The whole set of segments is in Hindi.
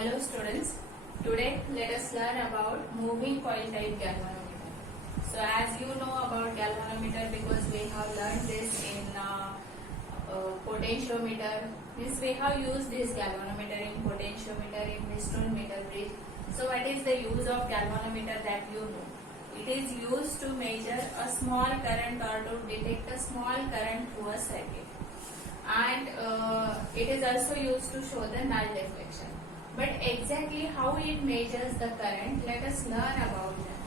Hello students, today let us learn about moving coil type galvanometer. So as you know about galvanometer because we have learned this in potentiometer, means we have used this galvanometer in potentiometer, in piston meter bridge. So what is the use of galvanometer that you know? It is used to measure a small current or to detect a small current through a circuit. And it is also used to show the null deflection. But exactly how it measures the current, let us learn about that.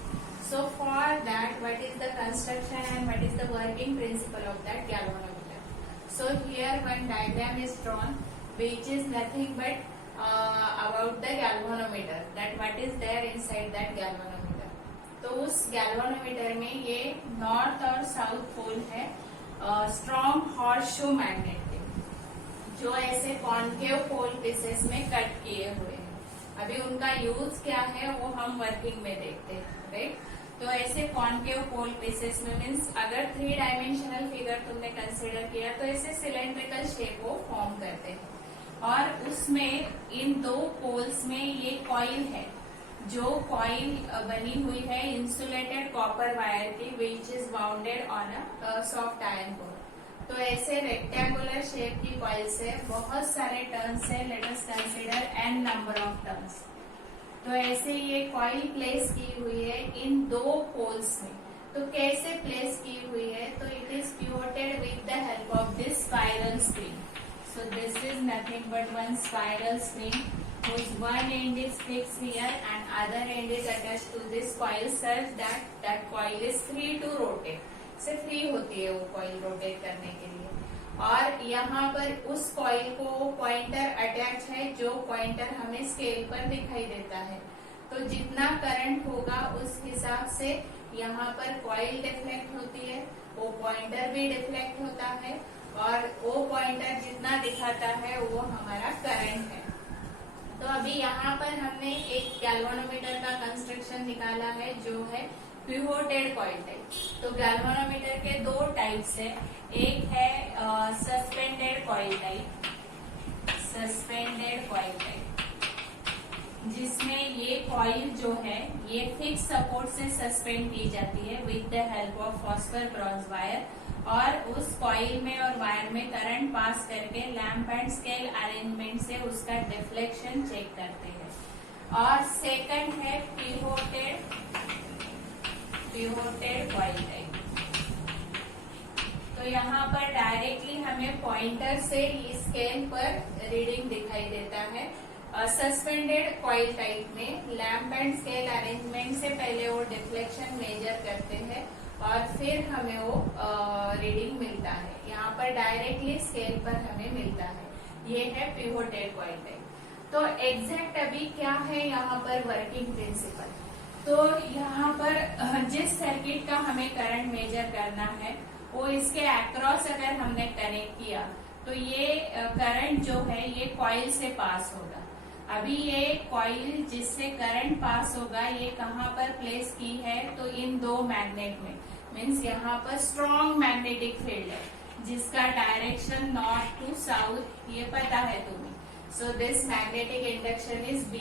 So for that, what is the construction and what is the working principle of that galvanometer? So here one diagram is drawn which is nothing but about the galvanometer, that what is there inside that galvanometer. तो उस galvanometer में ये नॉर्थ और साउथ पोल है स्ट्रॉन्ग हॉर्सशू मैग्नेट के, जो ऐसे कॉन्केव पोल पीसेस में कट किए हुए हैं. अभी उनका यूज क्या है वो हम वर्किंग में देखते हैं, राइट. तो ऐसे कॉन्केव पोल पीसेस में मीन्स अगर 3 डायमेंशनल फिगर तुमने कंसिडर किया तो ऐसे सिलेंड्रिकल शेप वो फॉर्म करते हैं. और उसमें इन 2 पोल्स में ये कॉइल है, जो कॉइल बनी हुई है इंसुलेटेड कॉपर वायर की which is bounded on a soft iron core. तो ऐसे रेक्टेंगुलर शेप की कॉइल्स है, बहुत सारे टर्न्स है, late us consider n number of turns. तो ऐसे ये कॉइल प्लेस की हुई है इन 2 पोल्स में. तो कैसे प्लेस की हुई है? तो it is pivoted with the help of this spiral spring. So this is nothing but one spiral spring whose one end is fixed here and other end is attached to this coil such that that coil is free to rotate. से फ्री होती है वो कॉइल रोटेट करने के लिए. और यहाँ पर उस कॉइल को पॉइंटर अटैच है, जो पॉइंटर हमें स्केल पर दिखाई देता है. तो जितना करंट होगा उस हिसाब से यहाँ पर कॉइल डिफ्लेक्ट होती है, वो पॉइंटर भी डिफ्लेक्ट होता है, और वो पॉइंटर जितना दिखाता है वो हमारा करंट है. तो अभी यहाँ पर हमने एक गैल्वानोमीटर का कंस्ट्रक्शन निकाला है जो है पिवोटेड कॉइल टाइप. तो गैल्वानोमीटर के 2 टाइप्स है. एक है suspended coil type, suspended coil type, जिसमें ये कॉइल जो है ये फिक्स सपोर्ट से सस्पेंड की जाती है with the help of phosphor bronze wire, और उस कॉइल में और वायर में करंट पास करके लैंप एंड स्केल अरेंजमेंट से उसका डिफ्लेक्शन चेक करते हैं. और सेकंड है पिवोटेड कॉइल टाइप. तो यहाँ पर डायरेक्टली हमें पॉइंटर से स्केल पर रीडिंग दिखाई देता है. सस्पेंडेड कॉइल टाइप में लैंप एंड स्केल अरेंजमेंट से पहले वो डिफ्लेक्शन मेजर करते हैं और फिर हमें वो रीडिंग मिलता है. यहाँ पर डायरेक्टली स्केल पर हमें मिलता है. ये है पिवोटेड कॉइल टाइप. तो एग्जैक्ट अभी क्या है यहाँ पर वर्किंग प्रिंसिपल. तो यहाँ पर जिस सर्किट का हमें करंट मेजर करना है वो इसके अक्रॉस अगर हमने कनेक्ट किया तो ये करंट जो है ये कॉइल से पास होगा. अभी ये कॉइल जिससे करंट पास होगा ये कहाँ पर प्लेस की है? तो इन 2 मैग्नेट में, मीन्स यहाँ पर स्ट्रॉन्ग मैग्नेटिक फील्ड है जिसका डायरेक्शन नॉर्थ टू साउथ, ये पता है तुम्हें. So this magnetic induction is B.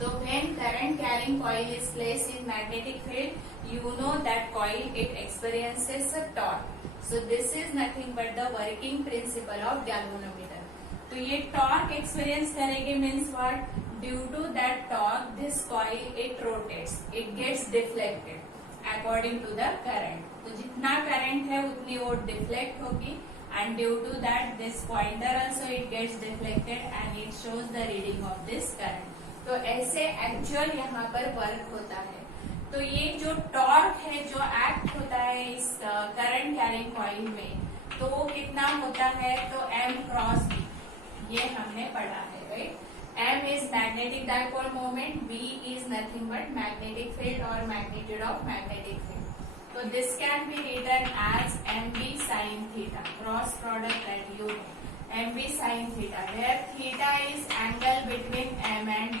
So when current carrying coil is placed in magnetic field, you know that coil it experiences a torque. So this is nothing but the working principle of galvanometer. तो ये टॉर्क एक्सपीरियंस करेंगे means what? Due to that torque this coil it rotates, it gets deflected according to the current. तो जितना करंट है उतनी वो डिफ्लेक्ट होगी, and due to that this pointer also it gets deflected and it shows the reading of this current. तो ऐसे एक्चुअल यहाँ पर वर्क होता है. तो ये जो टॉर्क है जो एक्ट होता है इस करंट कैरिंग कॉइल में, तो वो कितना होता है? तो M क्रॉस B, ये हमने पढ़ा है, right. M is magnetic dipole moment, B is nothing but magnetic field और मैग्नीट्यूड ऑफ मैग्नेटिक फील्ड. तो this can be written as MB sin theta, cross product that you know, MB sin theta, where theta is angle between M and B,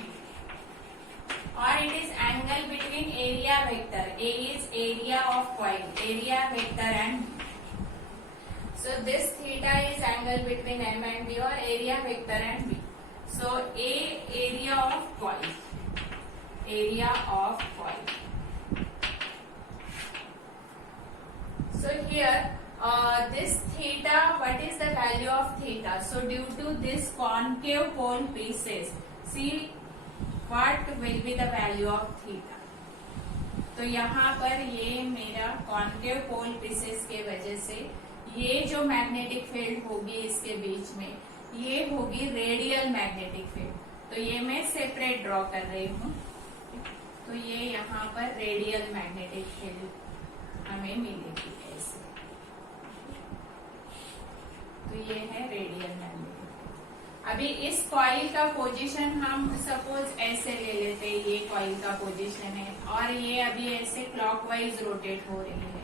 or it is angle between area vector. A is area of coil, area vector and B. So this theta is angle between M and B or area vector and B. So So area of coil. Area of coil. So here this theta, what is the value of theta? So due to this concave pole pieces, see what will be the value of theta. तो यहाँ पर ये मेरा कॉन्केव पोल पीसेस के वजह से ये जो मैग्नेटिक फील्ड होगी इसके बीच में, ये होगी रेडियल मैग्नेटिक फील्ड। तो ये मैं सेपरेट ड्रॉ कर रही हूँ। तो ये यहाँ पर रेडियल मैग्नेटिक फील्ड हमें मिलेगी ऐसे। तो ये है रेडियल मैग्नेटिक। अभी इस कॉइल का पोजीशन हम सपोज ऐसे ले लेते हैं, ये कॉइल का पोजीशन है और ये अभी ऐसे क्लॉकवाइज रोटेट हो रही है।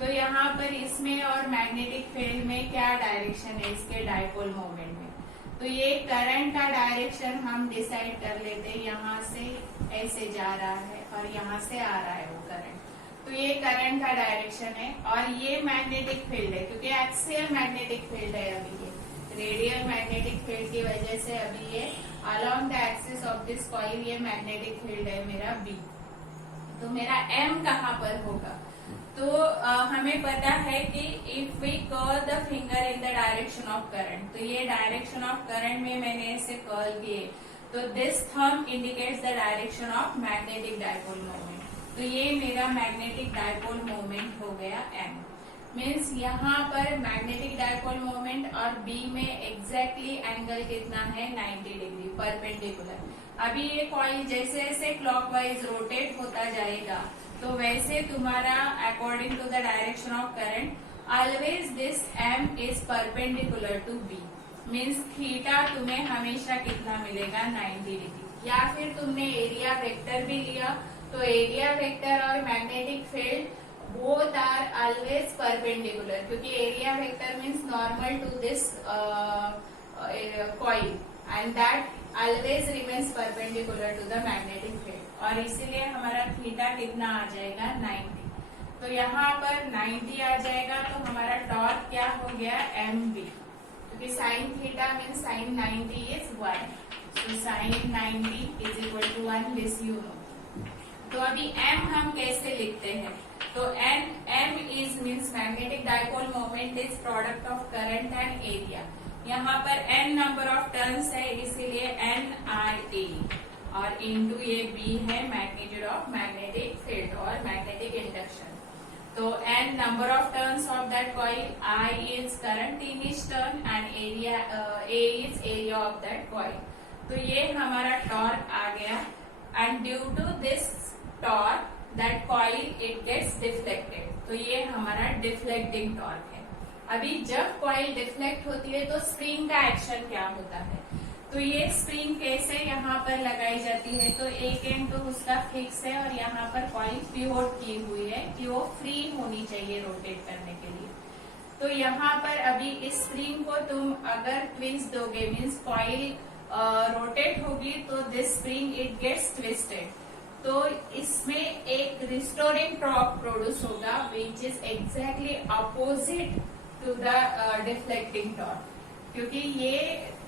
तो यहाँ पर इसमें और मैग्नेटिक फील्ड में क्या डायरेक्शन है इसके डायपोल मोमेंट में। तो ये करंट का डायरेक्शन हम डिसाइड कर लेते हैं, यहाँ से ऐसे जा रहा है और यहाँ से आ रहा है वो करंट। तो ये करंट का डायरेक्शन है और ये मैग्नेटिक फील्ड है, क्योंकि एक्सियल मैग्नेटिक फील्ड है अभी ये रेडियल मैग्नेटिक फील्ड की वजह से अभी ये along the axis of this coil ये मैग्नेटिक फील्ड है मेरा बी। तो मेरा एम कहाँ पर होगा? तो हमें पता है कि if we curl the finger in the direction of current, तो ये डायरेक्शन ऑफ करंट में मैंने ऐसे कर्ल किए, तो this thumb indicates the direction of magnetic dipole moment. तो ये मेरा मैग्नेटिक डायपोल मोमेंट हो गया एम। मीन्स यहाँ पर मैग्नेटिक डायपोल मोमेंट और बी में एग्जैक्टली एंगल कितना है 90 डिग्री परपेंडिकुलर। अभी ये कॉइल जैसे जैसे क्लॉकवाइज रोटेट होता जाएगा तो वैसे तुम्हारा according to the direction of current always this M is perpendicular to B. Means theta तुम्हें हमेशा कितना मिलेगा 90 डिग्री। या फिर तुमने एरिया वेक्टर भी लिया तो एरिया वेक्टर और magnetic field both are always perpendicular, क्योंकि area vector means normal to this coil and that always remains perpendicular to the magnetic field और इसीलिए हमारा थीटा कितना आ जाएगा 90। तो यहाँ पर 90 आ जाएगा तो हमारा टॉर्क क्या हो गया mb, क्योंकि sine theta means sine 90 is 1, so sine 90 is equal to 1, this you know. तो अभी m हम कैसे लिखते हैं? तो m is means magnetic dipole moment is product of current and area. यहाँ पर n नंबर ऑफ टर्न्स है इसीलिए NIA और इनटू ये b है मैग्नीट्यूड ऑफ मैग्नेटिक फील्ड और मैग्नेटिक इंडक्शन। तो n number of turns of that coil, I is current in each turn and area A is area of that coil. तो ये हमारा टॉर्क आ गया and due to this torque that coil it gets deflected. तो ये हमारा डिफ्लेक्टिंग टॉर्क है। अभी जब कॉइल डिफ्लेक्ट होती है तो स्प्रिंग का एक्शन क्या होता है? तो ये स्प्रिंग कैसे यहाँ पर लगाई जाती है? तो एक एंड तो उसका फिक्स है और यहाँ पर कॉइल पिवोट की हुई है कि वो फ्री होनी चाहिए रोटेट करने के लिए। तो यहाँ पर अभी इस स्प्रिंग को तुम अगर ट्विस्ट दोगे मीन्स कॉइल रोटेट होगी तो this spring it gets twisted. तो इसमें एक रिस्टोरिंग टॉर्क प्रोड्यूस होगा which is exactly opposite to the deflecting torque, क्योंकि ये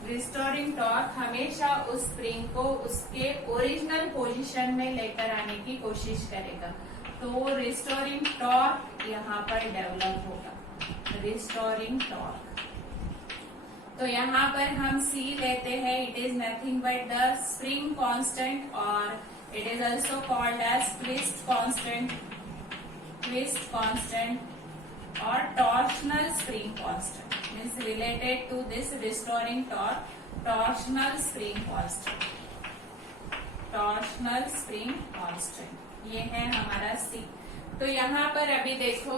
रिस्टोरिंग टॉर्क हमेशा उस स्प्रिंग को उसके ओरिजिनल पोजीशन में लेकर आने की कोशिश करेगा। तो रिस्टोरिंग टॉर्क यहाँ पर डेवलप होगा, रिस्टोरिंग टॉर्क। तो यहाँ पर हम C लेते हैं, it is nothing but the spring constant और it is also called as twist constant or torsional spring constant, means related to this restoring torque, torsional spring constant, ये है हमारा C। तो यहाँ पर अभी देखो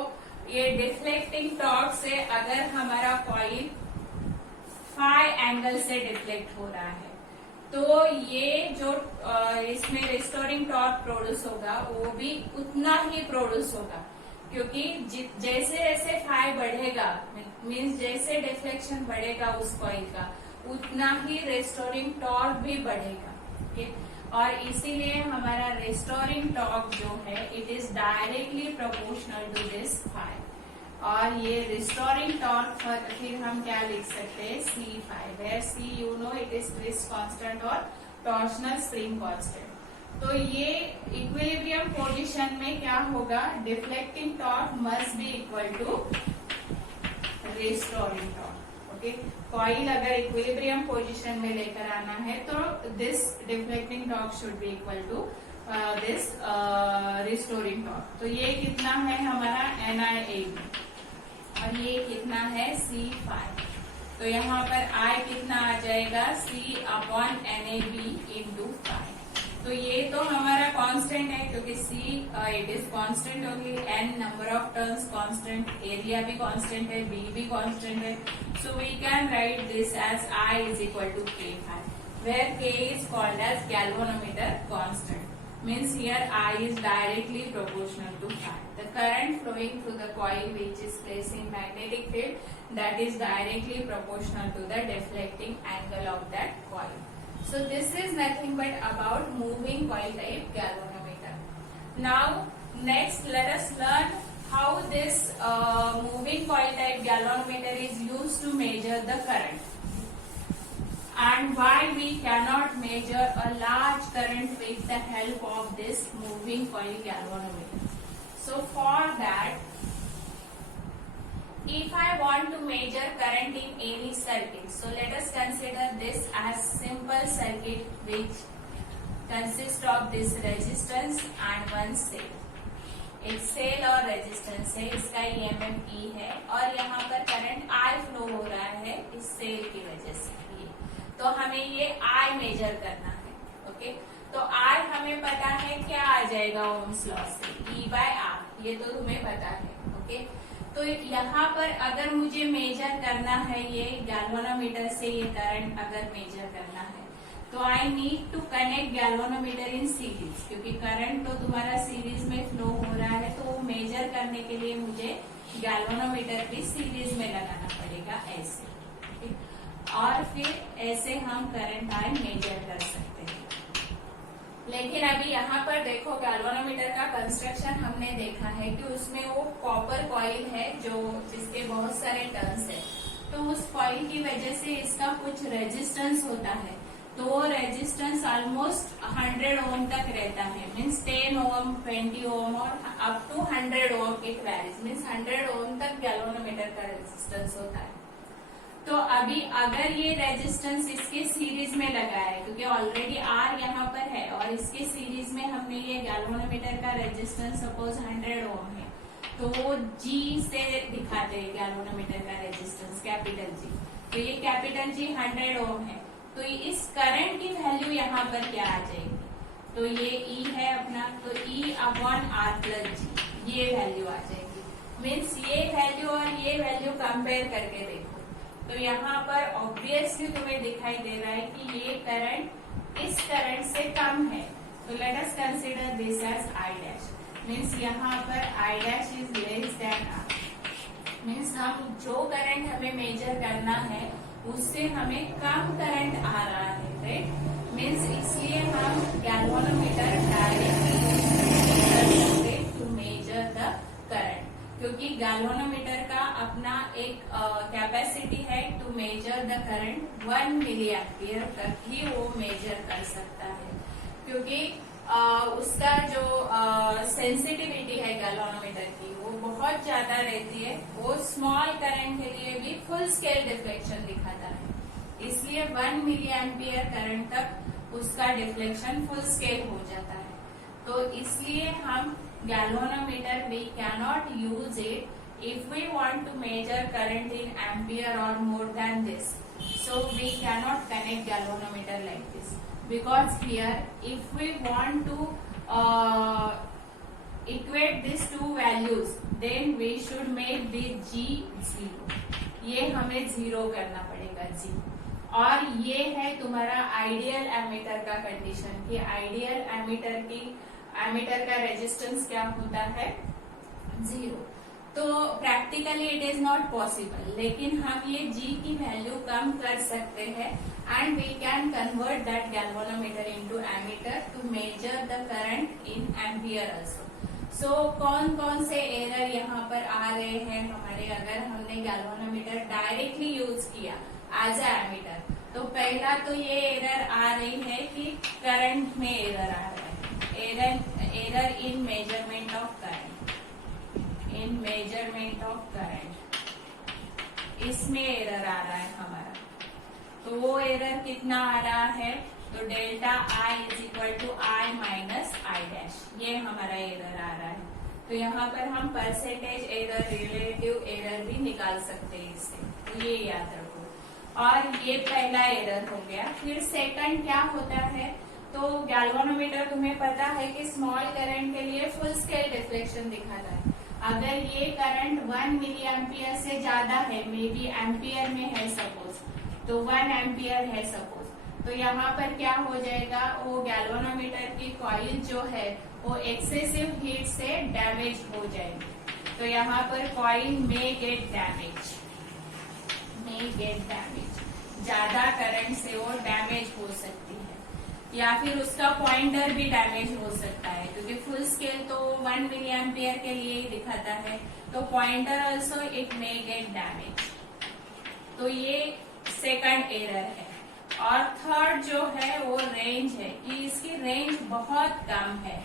ये डिफ्लेक्टिंग टॉर्क से अगर हमारा कॉइल फाई एंगल से डिफ्लेक्ट हो रहा है तो ये जो इसमें रिस्टोरिंग टॉर्क प्रोड्यूस होगा वो भी उतना ही प्रोड्यूस होगा, क्योंकि जैसे जैसे फाई बढ़ेगा मीन्स जैसे डिफ्लेक्शन बढ़ेगा उस कॉइल का उतना ही रिस्टोरिंग टॉर्क भी बढ़ेगा। ठीक, और इसीलिए हमारा रिस्टोरिंग टॉर्क जो है it is directly proportional to this phi. और ये रिस्टोरिंग टॉर्क फिर हम क्या लिख सकते हैं C5, where C you know it is twist constant और टॉर्शनल स्प्रिंग कांस्टेंट। तो ये इक्विलिब्रियम पोजीशन में क्या होगा, deflecting torque must be equal to restoring torque. Okay, coil अगर इक्विलिब्रियम पोजीशन में लेकर आना है तो this deflecting torque should be equal to this restoring torque. तो ये कितना है हमारा NiAb और ये कितना है C5। तो यहाँ पर I कितना आ जाएगा C/NAB इंटू 5। तो ये तो हमारा कांस्टेंट है क्योंकि C it is constant only, N number of turns constant, area भी कांस्टेंट है, B भी कांस्टेंट है। So we can write this as I is equal to K5 where K is called as galvanometer constant. Means here I is directly proportional to 5. The current flowing through the coil which is placed in magnetic field that is directly proportional to the deflecting angle of that coil. So this is nothing but about moving coil type galvanometer. Now next let us learn how this moving coil type galvanometer is used to measure the current. And why we cannot measure a large current with the help of this moving coil galvanometer. So for that, if I want to measure current in any circuit, so let us consider this as simple circuit which consists of this resistance and one cell. एक सेल और रेजिस्टेंस है, इसका EMF E है और यहाँ पर करंट I फ्लो हो रहा है इस सेल की वजह से। तो हमें ये I मेजर करना है। ओके, तो I हमें पता है क्या आ जाएगा ओम्स लॉ से, E/R, ये तो तुम्हें पता है। ओके, तो यहाँ पर अगर मुझे मेजर करना है ये गैल्वेनोमीटर से ये करंट अगर मेजर करना है तो I need to connect galvanometer in series, क्योंकि करंट तो तुम्हारा सीरीज में फ्लो हो रहा है तो वो मेजर करने के लिए मुझे गैल्वेनोमीटर भी सीरीज में लगाना पड़ेगा ऐसे। और फिर ऐसे हम करंट आई मेजर कर सकते हैं। लेकिन अभी यहाँ पर देखो गैल्वेनोमीटर का कंस्ट्रक्शन हमने देखा है कि उसमें वो कॉपर कॉइल है जो जिसके बहुत सारे टर्न्स है, तो उस कॉइल की वजह से इसका कुछ रेजिस्टेंस होता है। तो वो रेजिस्टेंस ऑलमोस्ट 100 ओम तक रहता है, मीन्स 10 ओम 20 ओम और up to 100 ohm it varies, means 100 ohm तक गैल्वेनोमीटर का रेजिस्टेंस होता है। तो अभी अगर ये रेजिस्टेंस इसके सीरीज में लगा है, क्योंकि ऑलरेडी R यहाँ पर है और इसके सीरीज में हमने ये गैल्वेनोमीटर का रेजिस्टेंस सपोज 100 ओम है, तो वो G से दिखाते हैं गैल्वेनोमीटर का रेजिस्टेंस कैपिटल G। तो ये कैपिटल G 100 ओम है, तो इस करंट की वैल्यू यहाँ पर क्या आ जाएगी, तो ये E है अपना, तो E/R+G ये वैल्यू आ जाएगी। मीन्स ये वैल्यू और ये वैल्यू कंपेयर करके देखो तो यहाँ पर ऑब्वियसली तुम्हें दिखाई दे रहा है कि ये करंट इस करंट से कम है। तो let us consider this as I', means यहाँ पर I' is less than R। मीन्स हम जो करंट हमें मेजर करना है उससे हमें कम करंट आ रहा है, राइट। मीन्स इसलिए हम galvanometer directly to measure the current, क्योंकि गैल्वेनोमीटर का अपना एक कैपेसिटी है to measure the current 1 milli ampere तक ही वो मेजर कर सकता है, क्योंकि उसका जो सेंसिटिविटी है गैल्वेनोमीटर की वो बहुत ज्यादा रहती है। वो स्मॉल करंट के लिए भी फुल स्केल डिफ्लेक्शन दिखाता है, इसलिए 1 मिली एम्पियर करंट तक उसका डिफ्लेक्शन फुल स्केल हो जाता है। तो इसलिए हम galvanometer we cannot use it if we want to measure current in ampere or more than this. So we cannot connect galvanometer like this, because here if we want to equate these two values then we should make this G 0, ये हमें 0 करना पड़ेगा G। और ये है तुम्हारा आइडियल एमीटर का कंडीशन कि आइडियल एमीटर का रेजिस्टेंस क्या होता है 0। तो practically it is not possible, लेकिन हम ये G की वैल्यू कम कर सकते हैं and we can convert that galvanometer into ammeter to measure the current in ampere also. So कौन कौन से एरर यहाँ पर आ रहे हैं हमारे, अगर हमने गैल्वेनोमीटर डायरेक्टली यूज किया एज ए एमीटर, तो पहला तो ये एरर आ रही है कि करंट में एरर आ रहा है, error in measurement of current, in measurement of current, इसमें एरर आ रहा है हमारा। तो वो एरर कितना आ रहा है, तो delta I is equal to I minus I dash, ये हमारा एरर आ रहा है। तो यहाँ पर हम परसेंटेज एरर, रिलेटिव एरर भी निकाल सकते हैं इससे, तो ये याद रखो। और ये पहला एरर हो गया। फिर सेकंड क्या होता है, तो गैल्वेनोमीटर तुम्हें पता है कि स्मॉल करंट के लिए फुल स्केल डिफ्लेक्शन दिखाता है। अगर ये करंट 1 मिली एम्पियर से ज्यादा है, मे बी एम्पियर में है सपोज, तो 1 एम्पियर है सपोज, तो यहाँ पर क्या हो जाएगा, वो गैल्वेनोमीटर की कॉइल जो है वो एक्सेसिव हीट से डैमेज हो जाएगी। तो यहाँ पर कॉइल में गेट डैमेज, ज्यादा करंट से वो डैमेज हो सकती है, या फिर उसका पॉइंटर भी डैमेज हो सकता है, क्योंकि फुल स्केल तो 1 मिली एम्पियर के लिए ही दिखाता है, तो pointer also it may gate damage. तो ये सेकंड एरर है। और थर्ड जो है वो रेंज है, कि इसकी रेंज बहुत कम है।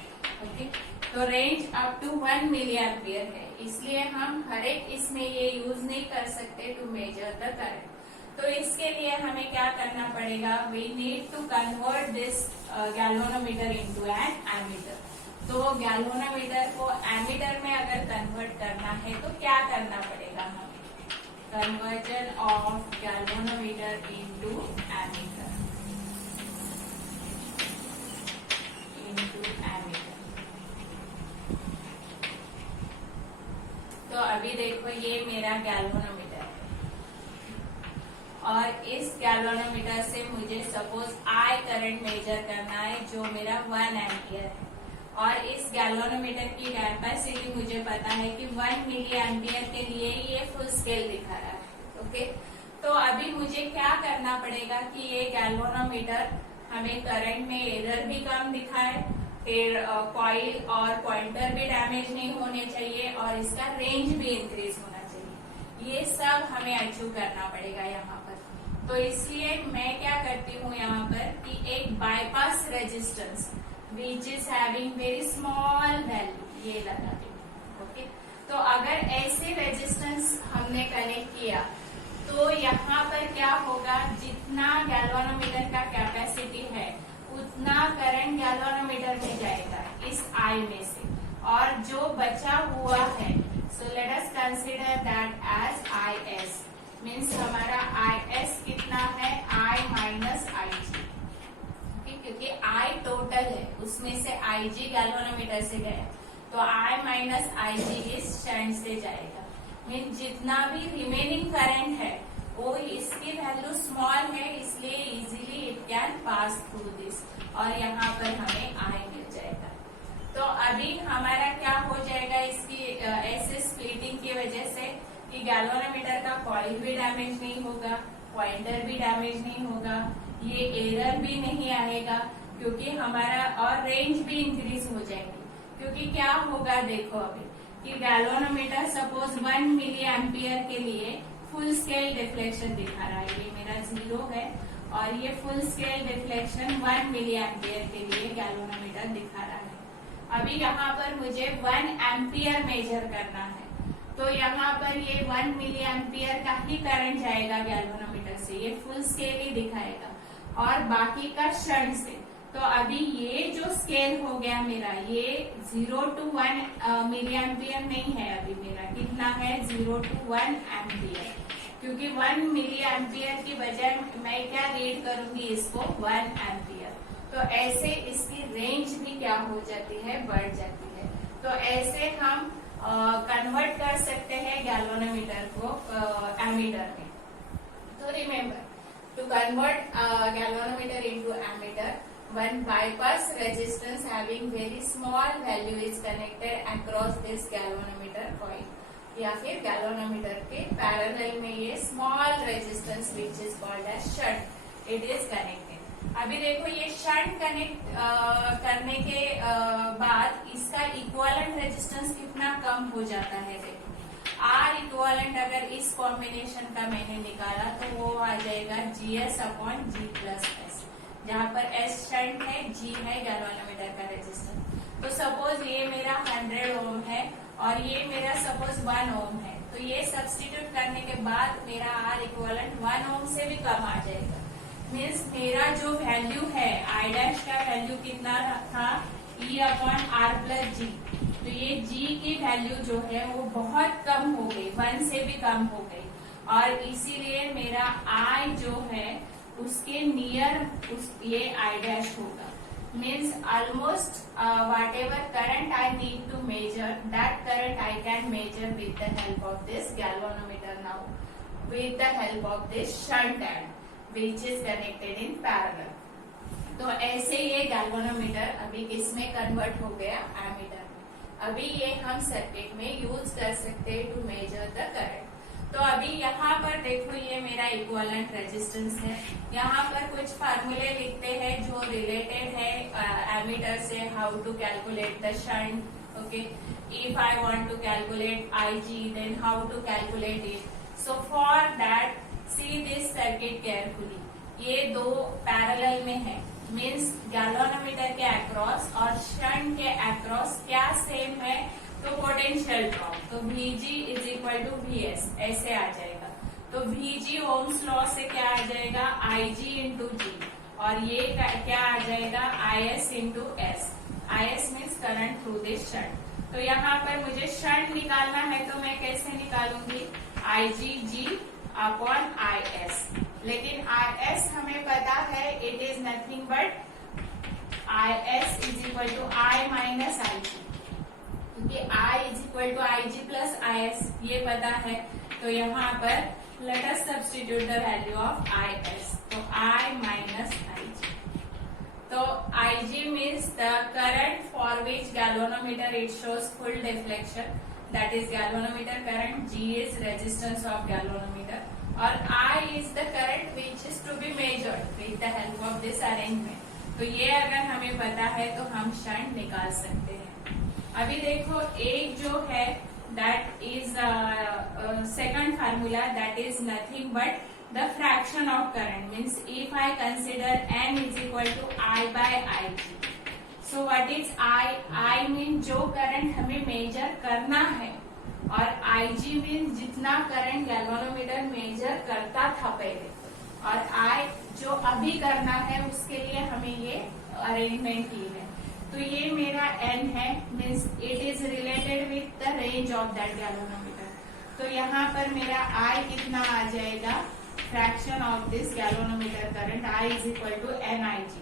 ओके, तो range up to 1 milli ampere है, इसलिए हम हर एक इसमें ये यूज नहीं कर सकते टू मेजर द करंट। तो इसके लिए हमें क्या करना पड़ेगा, we need to convert this galvanometer into an ammeter. तो गैल्वेनोमीटर को एमीटर में अगर कन्वर्ट करना है तो क्या करना पड़ेगा हमें, conversion of galvanometer into ammeter, तो अभी देखो ये मेरा गैल्वेनोमीटर है, और इस गैल्वेनोमीटर से मुझे सपोज I करंट मेजर करना है जो मेरा 1 एम्पियर है, और इस गैल्वेनोमीटर की कैपेसिटी मुझे पता है कि 1 मिली एम्पियर के लिए ये फुल स्केल दिखा रहा है। ओके, तो अभी मुझे क्या करना पड़ेगा कि ये गैल्वेनोमीटर हमें करंट में एरर भी कम दिखाए, फिर कॉइल और पॉइंटर भी डैमेज नहीं होने चाहिए, और इसका रेंज भी इंक्रीज होना चाहिए। ये सब हमें अचीव करना पड़ेगा यहाँ पर। तो इसलिए मैं क्या करती हूँ यहाँ पर कि एक bypass resistance which is having very small value, ये लगाते हैं। ओके, तो अगर ऐसे रेजिस्टेंस हमने कनेक्ट किया तो यहाँ पर क्या होगा, जितना गैल्वेनोमीटर का कैपेसिटी है उतना करंट गैल्वेनोमीटर में जाएगा इस I में से, और जो बचा हुआ है, so let us consider that as IS, means हमारा IS कितना है, I माइनस IG, क्योंकि I टोटल है, उसमें से IG गैल्वेनोमीटर से गया, तो I माइनस IG इस शंट से जाएगा। मीन जितना भी रिमेनिंग करंट है वो इसकी वैल्यू स्मॉल है, इसलिए easily it can pass through this, और यहाँ पर हमें I मिल जाएगा। तो अभी हमारा क्या हो जाएगा, इसकी ऐसे स्प्लिटिंग की वजह से कि गैल्वेनोमीटर का कॉइल भी डैमेज नहीं होगा, पॉइंटर भी डैमेज नहीं होगा, ये एरर भी नहीं आएगा, क्योंकि हमारा और रेंज भी इंक्रीज हो जाएगी। क्योंकि क्या होगा देखो अभी कि गैल्वेनोमीटर सपोज 1 मिली एम्पियर के लिए फुल स्केल डिफ्लेक्शन दिखा रहा है, ये मेरा 0 है, और ये full scale deflection 1 milli ampere के लिए गैल्वेनोमीटर दिखा रहा है। अभी यहाँ पर मुझे 1 एम्पियर मेजर करना है, तो यहाँ पर ये 1 मिली एम्पियर का ही करंट जाएगा गैल्वेनोमीटर से, ये फुल स्केल ही दिखाएगा, और बाकी का शंट से। तो अभी ये जो स्केल हो गया मेरा, ये 0 to 1 मिली एम्पियर नहीं है, अभी मेरा कितना है 0 to 1 एम्पियर, क्योंकि 1 मिली एम्पियर की बजाय मैं क्या रीड करूंगी इसको 1 एम्पियर। तो ऐसे इसकी रेंज भी क्या हो जाती है, बढ़ जाती है। तो ऐसे हम कन्वर्ट कर सकते हैं गैल्वेनोमीटर को एमीटर में। तो remember, to convert galvanometer into ammeter, one bypass resistance having very small value is connected across this galvanometer coil, या फिर galvanometer के parallel में ये small resistance which is called as shunt, it is connected। अभी देखो ये शंट कनेक्ट करने के बाद इसका इक्विवेलेंट रेजिस्टेंस कितना कम हो जाता है। देखो आर इक्विवेलेंट अगर इस कॉम्बिनेशन का मैंने निकाला तो वो आ जाएगा GS upon G plus S, जहाँ पर S शंट है, G है गैल्वेनोमीटर का रेजिस्टेंस। तो सपोज ये मेरा 100 ओम है और ये मेरा सपोज 1 ओम है, तो ये सब्स्टिट्यूट करने के बाद मेरा R इक्विवेलेंट 1 ओम से भी कम आ जाएगा। मीन्स मेरा जो वैल्यू है I डैश का वैल्यू कितना था, E upon R plus G। तो ये G की वैल्यू जो है वो बहुत कम हो गई, 1 से भी कम हो गई, और इसीलिए मेरा I जो है उसके नियर ये I डैश होगा। Means almost whatever current I need to measure, that current I can measure with the help of this galvanometer now, with the help of this shunt end which is connected in parallel। तो ऐसे ये गैल्वेनोमीटर अभी किसमें कन्वर्ट हो गया, एमीटर में। अभी ये हम सर्किट में यूज कर सकते हैं टू मेजर द करंट। तो अभी यहाँ पर देखो ये मेरा इक्विवेलेंट रेजिस्टेंस है। यहाँ पर कुछ फार्मूले लिखते हैं जो रिलेटेड है एमीटर से, how to calculate the shunt. Okay, if I want to calculate IG then how to calculate it. So for that see this circuit carefully. ये दो पैरेलल में है, मीन्स गैल्वेनोमीटर के अक्रॉस और शंट के अक्रॉस क्या सेम है, तो पोटेंशियल ड्रॉप। तो VG is equal to VS ऐसे आ जाएगा। तो VG ओम्स लॉ से क्या आ जाएगा, IG इंटू G, और ये क्या आ जाएगा, IS into S। IS means current through this shunt. तो यहाँ पर मुझे शंट निकालना है तो मैं कैसे निकालूंगी, IGG अपॉन IS। लेकिन IS हमें पता है it is nothing but IS is equal to I minus IG, क्योंकि I is equal to IG plus IS ये पता है। तो यहाँ पर let us substitute the value of IS। तो I माइनस IG। तो IG means the current for which galvanometer it shows full deflection, that is galvanometer current. G is resistance of galvanometer और I is the current which is to be measured with the help of this arrangement। तो ये अगर हमें पता है तो हम शंट निकाल सकते हैं। अभी देखो एक जो है that is second formula, that is nothing but the fraction of current, means if I consider N is equal to I by IG। so what is I means जो करंट हमें मेजर करना है, और IG मीन्स जितना करंट गैल्वेनोमीटर मेजर करता था पहले, और I जो अभी करना है उसके लिए हमें ये अरेंजमेंट की है। तो ये मेरा N है, means it is related with the range of that galvanometer. तो यहाँ पर मेरा I कितना आ जाएगा, fraction of this galvanometer current I is equal to NIG।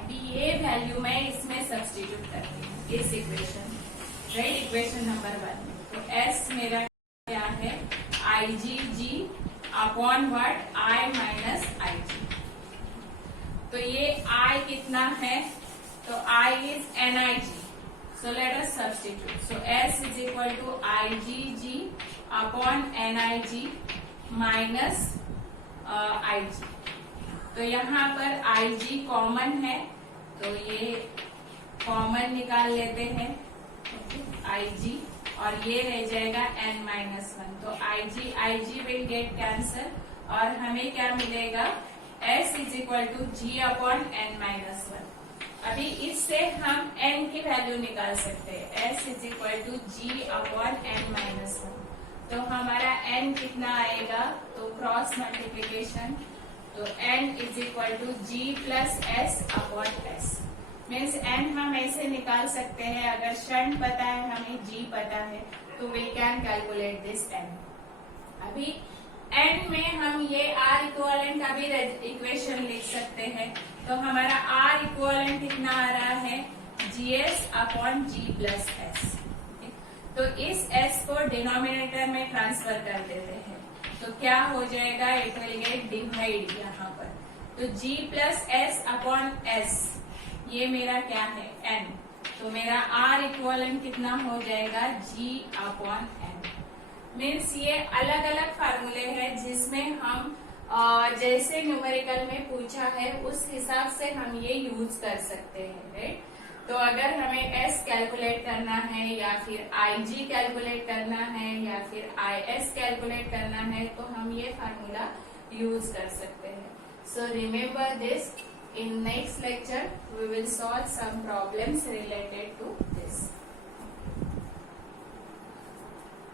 अभी ये वैल्यू मैं इसमें सब्स्टिट्यूट करती हूँ इस इक्वेशन, राइट, इक्वेशन नंबर 1 में। तो S मेरा क्या है, IGG upon what, I minus IG। तो ये I कितना है, तो I is NIG। So let us substitute. So S is equal to IGG upon NIG minus IG। तो यहाँ पर IG कॉमन है तो ये कॉमन निकाल लेते हैं, IG, और ये रह जाएगा N माइनस 1। तो IG विल गेट कैंसल और हमें क्या मिलेगा, S is equal to G upon N minus 1। अभी इससे हम N की वैल्यू निकाल सकते हैं, S is equal to G upon N minus 1। तो हमारा N कितना आएगा, तो क्रॉस मल्टीप्लीकेशन, तो N is equal to G plus S upon S। Means N हम ऐसे निकाल सकते हैं, अगर शंट पता है हमें G पता है तो we can calculate this N। अभी N में हम ये R इक्विवेलेंट का भी इक्वेशन लिख सकते हैं। तो हमारा R इक्विवेलेंट कितना आ रहा है, GS upon G plus S। तो इस S को डिनोमिनेटर में ट्रांसफर कर देते हैं, तो क्या हो जाएगा, इट विल गेट डिवाइड यहाँ पर। तो G plus S upon S, ये मेरा क्या है, N। तो मेरा R इक्विवेलेंट कितना हो जाएगा, G अपॉन N। मीन्स ये अलग अलग फार्मूले हैं जिसमें हम जैसे न्यूमेरिकल में पूछा है उस हिसाब से हम ये यूज कर सकते हैं, राइट। तो अगर हमें एस कैलकुलेट करना है या फिर आईजी कैलकुलेट करना है या फिर आईएस कैलकुलेट करना है तो हम ये फार्मूला यूज कर सकते हैं। So remember this, in next lecture we will solve some problems related